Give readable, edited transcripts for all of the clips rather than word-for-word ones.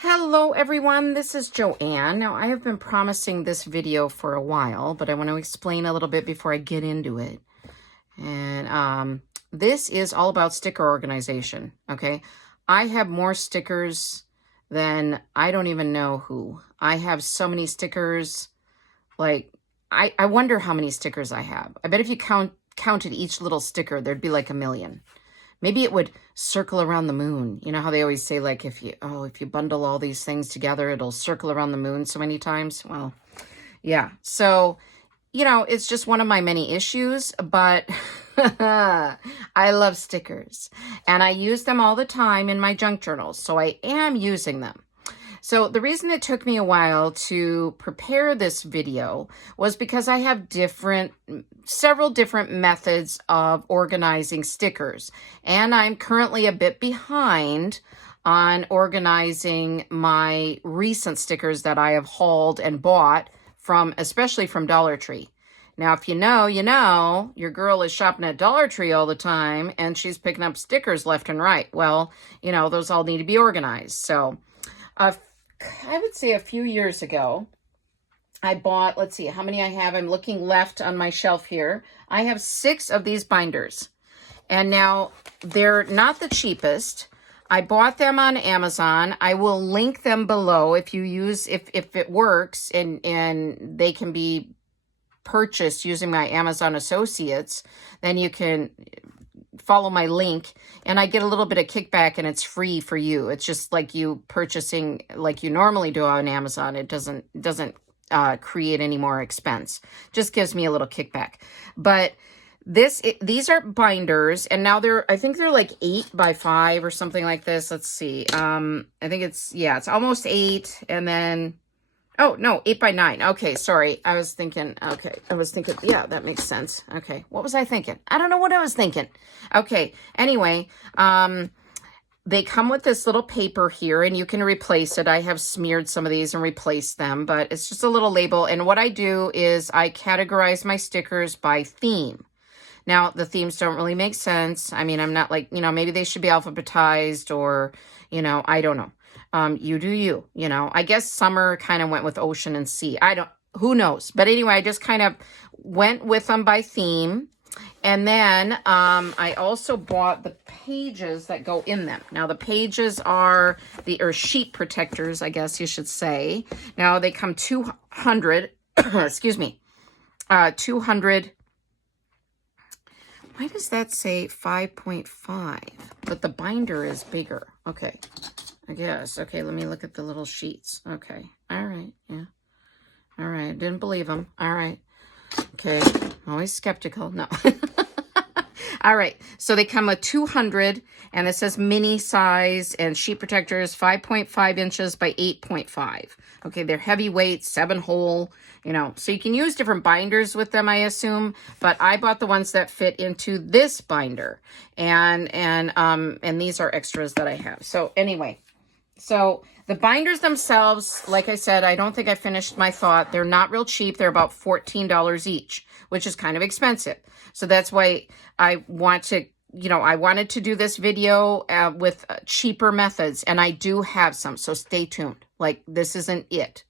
Hello everyone, this is Joanne. Now I have been promising this video for a while, but I want to explain a little bit before I get into it. And this is all about sticker organization, okay? I have more stickers than I don't even know who. I have so many stickers, like, I wonder how many stickers I have. I bet if you counted each little sticker, there'd be like a million. Maybe it would circle around the moon. You know how they always say, like, if you bundle all these things together, it'll circle around the moon so many times. Well, yeah. So, it's just one of my many issues, but I love stickers. And I use them all the time in my junk journals. So I am using them. So the reason it took me a while to prepare this video was because I have several different methods of organizing stickers. And I'm currently a bit behind on organizing my recent stickers that I have hauled and bought especially from Dollar Tree. Now, if you know, your girl is shopping at Dollar Tree all the time and she's picking up stickers left and right. Well, those all need to be organized. So, I would say a few years ago, I bought, let's see how many I have. I'm looking left on my shelf here. I have 6 of these binders. And now they're not the cheapest. I bought them on Amazon. I will link them below if it works and they can be purchased using my Amazon associates, then you can follow my link and I get a little bit of kickback and it's free for you. It's just like you purchasing like you normally do on Amazon. It doesn't create any more expense. Just gives me a little kickback. But these are binders and now I think they're like 8 by 5 or something like this. Let's see. I think it's almost 8 and then oh, no, 8 by 9. Okay, sorry. I was thinking, yeah, that makes sense. Okay, what was I thinking? I don't know what I was thinking. Okay, anyway, they come with this little paper here, and you can replace it. I have smeared some of these and replaced them, but it's just a little label. And what I do is I categorize my stickers by theme. Now, the themes don't really make sense. I mean, I'm not like, maybe they should be alphabetized or, I don't know. You do you, I guess summer kind of went with ocean and sea. Who knows? But anyway, I just kind of went with them by theme. And then I also bought the pages that go in them. Now the pages are or sheet protectors, I guess you should say. Now they come 200, excuse me, 200. Why does that say 5.5? But the binder is bigger. Okay. I guess. Okay, let me look at the little sheets. Okay. All right. Yeah. All right. Didn't believe them. All right. Okay. Always skeptical. No. All right. So they come with 200 and it says mini size and sheet protectors 5.5 inches by 8.5. Okay. They're heavyweight, 7 hole, so you can use different binders with them, I assume, but I bought the ones that fit into this binder and these are extras that I have. So anyway, so the binders themselves, like I said, I don't think I finished my thought. They're not real cheap. They're about $14 each, which is kind of expensive. So that's why I wanted to do this video with cheaper methods, and I do have some. So stay tuned. Like, this isn't it.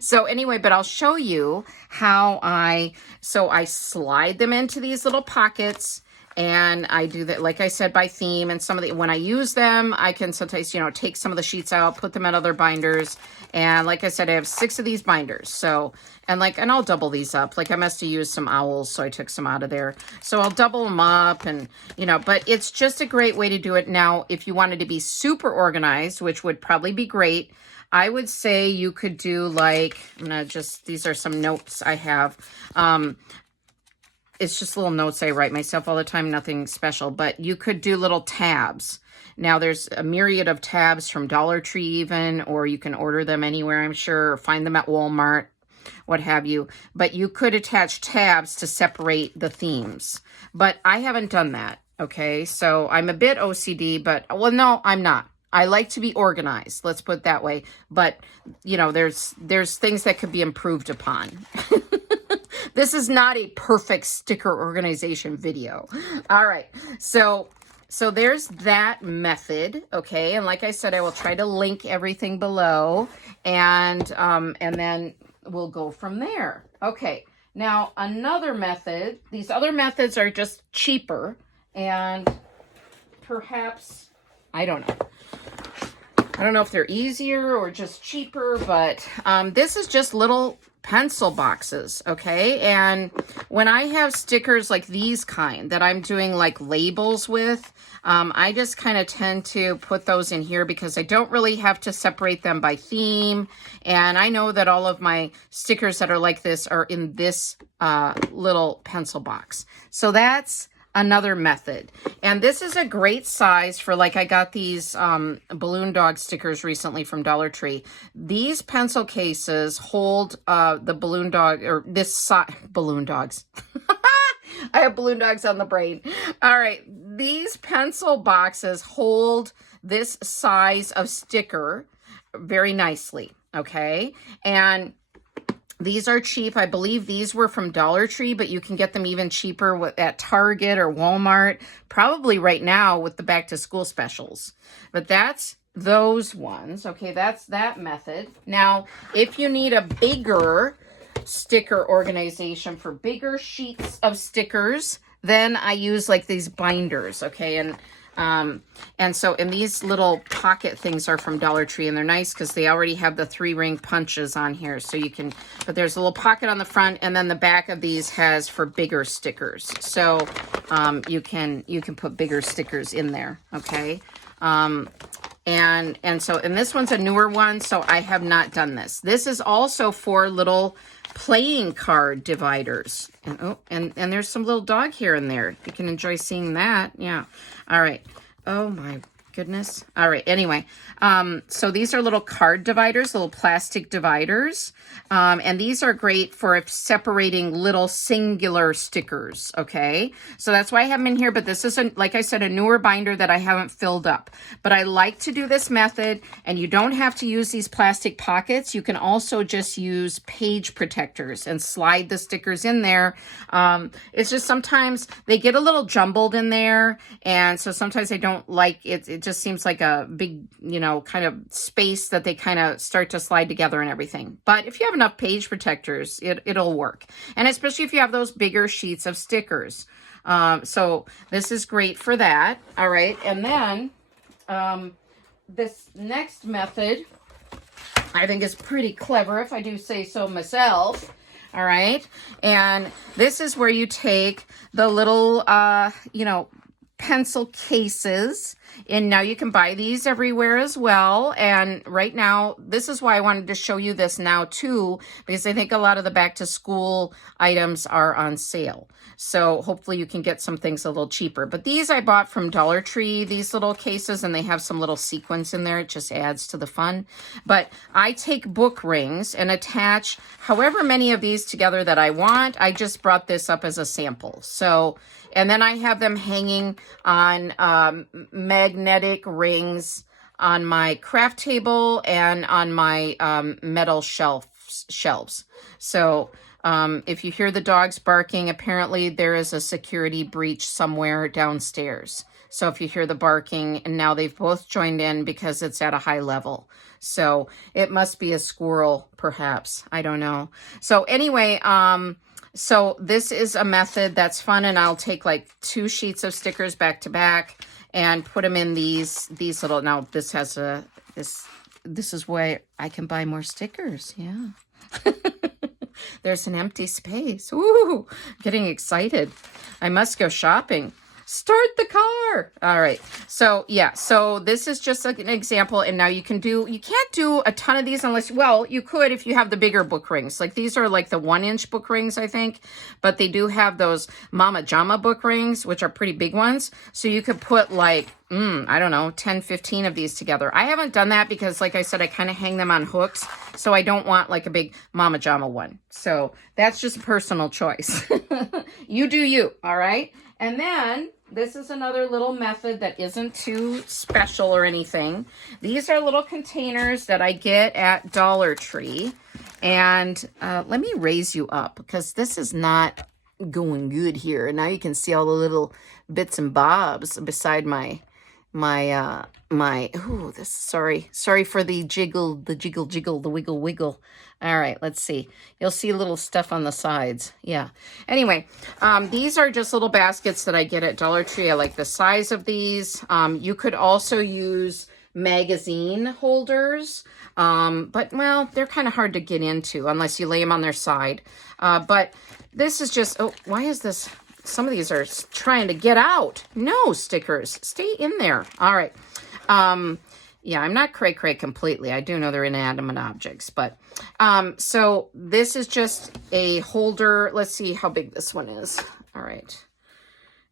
So anyway, but I'll show you how I slide them into these little pockets. And I do that, like I said, by theme. And when I use them, I can sometimes, take some of the sheets out, put them in other binders. And like I said, I have 6 of these binders. So, and I'll double these up. Like I must have used some owls, so I took some out of there. So I'll double them up and, but it's just a great way to do it. Now, if you wanted to be super organized, which would probably be great, I would say you could do these are some notes I have. It's just little notes I write myself all the time, nothing special, but you could do little tabs. Now there's a myriad of tabs from Dollar Tree even, or you can order them anywhere, I'm sure, or find them at Walmart, what have you. But you could attach tabs to separate the themes. But I haven't done that, okay? So I'm a bit OCD, but, well, no, I'm not. I like to be organized, let's put it that way. But, there's things that could be improved upon. This is not a perfect sticker organization video. All right. So so there's that method, okay? And like I said, I will try to link everything below, and then we'll go from there. Okay, now another method, these other methods are just cheaper, and perhaps, I don't know. I don't know if they're easier or just cheaper, but this is just little pencil boxes, okay? And when I have stickers like these kind that I'm doing like labels with, I just kind of tend to put those in here because I don't really have to separate them by theme. And I know that all of my stickers that are like this are in this little pencil box. So that's another method. And this is a great size for, like, I got these balloon dog stickers recently from Dollar Tree. These pencil cases hold the balloon dog, or this size, balloon dogs. I have balloon dogs on the brain. All right. These pencil boxes hold this size of sticker very nicely. Okay. And these are cheap. I believe these were from Dollar Tree, but you can get them even cheaper at Target or Walmart, probably right now with the back to school specials. But that's those ones. Okay, that's that method. Now, if you need a bigger sticker organization for bigger sheets of stickers, then I use like these binders, okay? And so, and these little pocket things are from Dollar Tree, and they're nice because they already have the 3-ring punches on here. So you can, but there's a little pocket on the front, and then the back of these has for bigger stickers. So you can put bigger stickers in there, okay? And this one's a newer one, so I have not done this. This is also for little playing card dividers. And oh, and there's some little dog here and there. You can enjoy seeing that. Yeah. All right. Oh my goodness. All right. Anyway, so these are little card dividers, little plastic dividers. And these are great for separating little singular stickers. Okay. So that's why I have them in here, but this is, like I said, a newer binder that I haven't filled up, but I like to do this method, and you don't have to use these plastic pockets. You can also just use page protectors and slide the stickers in there. It's just sometimes they get a little jumbled in there. And so sometimes I don't like it. It just seems like a big, kind of space that they kind of start to slide together and everything. But if you have enough page protectors, it'll work. And especially if you have those bigger sheets of stickers. So this is great for that. All right. And then this next method, I think, is pretty clever, if I do say so myself. All right. And this is where you take the little, pencil cases, and now you can buy these everywhere as well. And right now, this is why I wanted to show you this now too, because I think a lot of the back to school items are on sale. So hopefully you can get some things a little cheaper. But these I bought from Dollar Tree, these little cases, and they have some little sequins in there. It just adds to the fun. But I take book rings and attach however many of these together that I want. I just brought this up as a sample. So, and then I have them hanging on magnetic rings on my craft table and on my metal shelves. So if you hear the dogs barking, apparently there is a security breach somewhere downstairs. So if you hear the barking, and now they've both joined in because it's at a high level. So it must be a squirrel, perhaps. I don't know. So anyway, so this is a method that's fun, and I'll take like 2 sheets of stickers back to back and put them in these little, now this has this is where I can buy more stickers. Yeah. There's an empty space. Ooh, getting excited. I must go shopping. Start the car. All right. So yeah, so this is just an example. And now you can't do a ton of these unless, well, you could if you have the bigger book rings. Like these are like the 1-inch book rings, I think, but they do have those Mama Jama book rings, which are pretty big ones. So you could put like, I don't know, 10, 15 of these together. I haven't done that because, like I said, I kind of hang them on hooks. So I don't want like a big Mama Jama one. So that's just a personal choice. You do you. All right. And then this is another little method that isn't too special or anything. These are little containers that I get at Dollar Tree. And let me raise you up because this is not going good here. And now you can see all the little bits and bobs beside sorry for the jiggle, the wiggle wiggle. All right, let's see. You'll see little stuff on the sides. Yeah. Anyway, these are just little baskets that I get at Dollar Tree. I like the size of these. You could also use magazine holders, but well, they're kind of hard to get into unless you lay them on their side. But this is just, oh, why is this? Some of these are trying to get out. No, stickers, stay in there. All right. Yeah, I'm not cray-cray completely. I do know they're inanimate objects, but so this is just a holder. Let's see how big this one is. All right.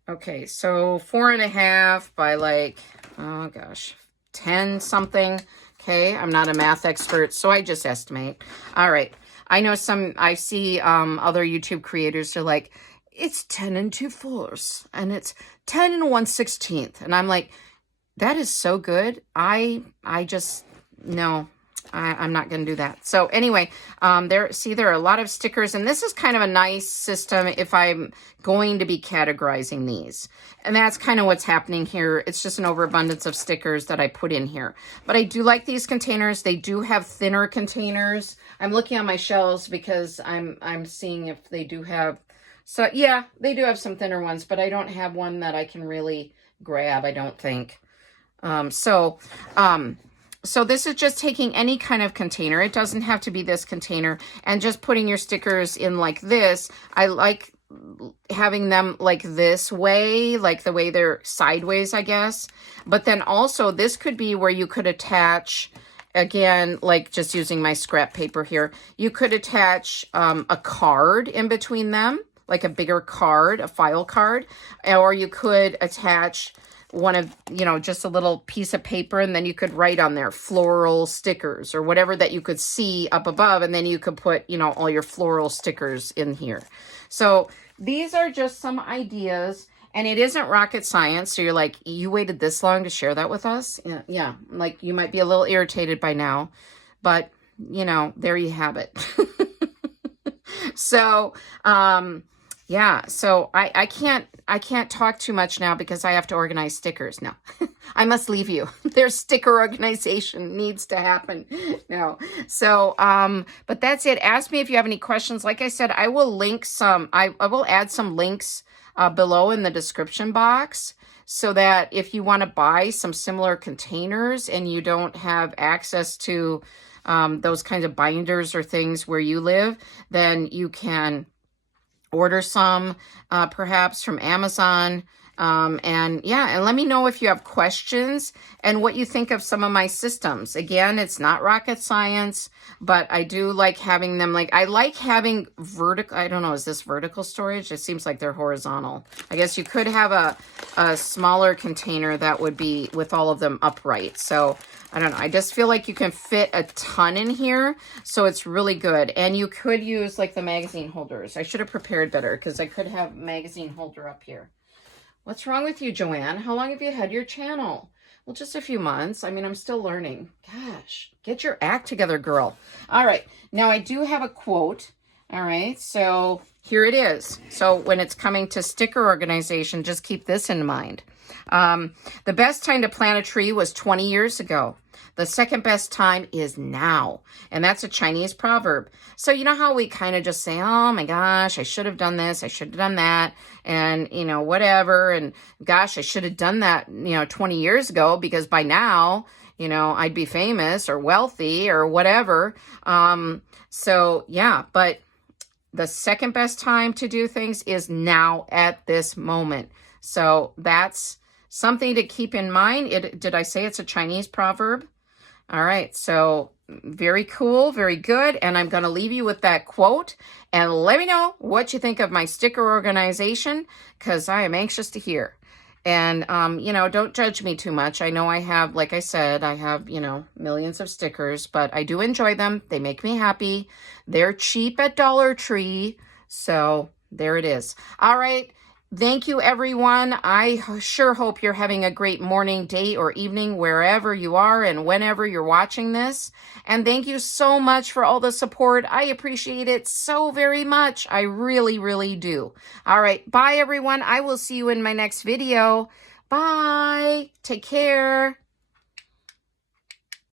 Okay, so 4.5 by like, oh gosh, 10 something. Okay, I'm not a math expert, so I just estimate. All right. I know I see other YouTube creators are like, it's 10 2/4 and it's 10 1/16. And I'm like, that is so good. I just, no, I'm not going to do that. So anyway, there are a lot of stickers, and this is kind of a nice system if I'm going to be categorizing these. And that's kind of what's happening here. It's just an overabundance of stickers that I put in here. But I do like these containers. They do have thinner containers. I'm looking on my shelves because I'm seeing if they do have, so yeah, they do have some thinner ones, but I don't have one that I can really grab, I don't think. So this is just taking any kind of container. It doesn't have to be this container, and just putting your stickers in like this. I like having them like this way, like the way they're sideways, I guess. But then also this could be where you could attach, again, like just using my scrap paper here, you could attach a card in between them, like a bigger card, a file card, or you could attach one of, just a little piece of paper, and then you could write on there floral stickers or whatever that you could see up above, and then you could put, all your floral stickers in here. So these are just some ideas, and it isn't rocket science. So you're like, you waited this long to share that with us? Yeah. Like, you might be a little irritated by now, but there you have it. So, yeah, so I can't talk too much now because I have to organize stickers. No, I must leave you. Their sticker organization needs to happen now. So, but that's it. Ask me if you have any questions. Like I said, I will link I will add some links below in the description box, so that if you want to buy some similar containers and you don't have access to those kinds of binders or things where you live, then you can order some perhaps from Amazon. And let me know if you have questions and what you think of some of my systems. Again, it's not rocket science, but I do like having them, I like having vertical, I don't know, is this vertical storage? It seems like they're horizontal. I guess you could have a smaller container that would be with all of them upright. So I don't know. I just feel like you can fit a ton in here. So it's really good. And you could use like the magazine holders. I should have prepared better because I could have magazine holder up here. What's wrong with you, Joanne? How long have you had your channel? Well, just a few months. I mean, I'm still learning. Gosh, get your act together, girl. All right. Now I do have a quote. All right. So here it is. So when it's coming to sticker organization, just keep this in mind. The best time to plant a tree was 20 years ago. The second best time is now. And that's a Chinese proverb. So you know how we kind of just say, oh my gosh, I should have done this. I should have done that. And, whatever. And gosh, I should have done that, 20 years ago, because by now, I'd be famous or wealthy or whatever. So yeah, but the second best time to do things is now at this moment. So that's something to keep in mind. Did I say it's a Chinese proverb? All right. So very cool. Very good. And I'm going to leave you with that quote, and let me know what you think of my sticker organization, because I am anxious to hear. And, don't judge me too much. I know I have, like I said, I have, millions of stickers, but I do enjoy them. They make me happy. They're cheap at Dollar Tree. So there it is. All right. Thank you, everyone. I sure hope you're having a great morning, day, or evening, wherever you are and whenever you're watching this. And thank you so much for all the support. I appreciate it so very much. I really, really do. All right. Bye, everyone. I will see you in my next video. Bye. Take care.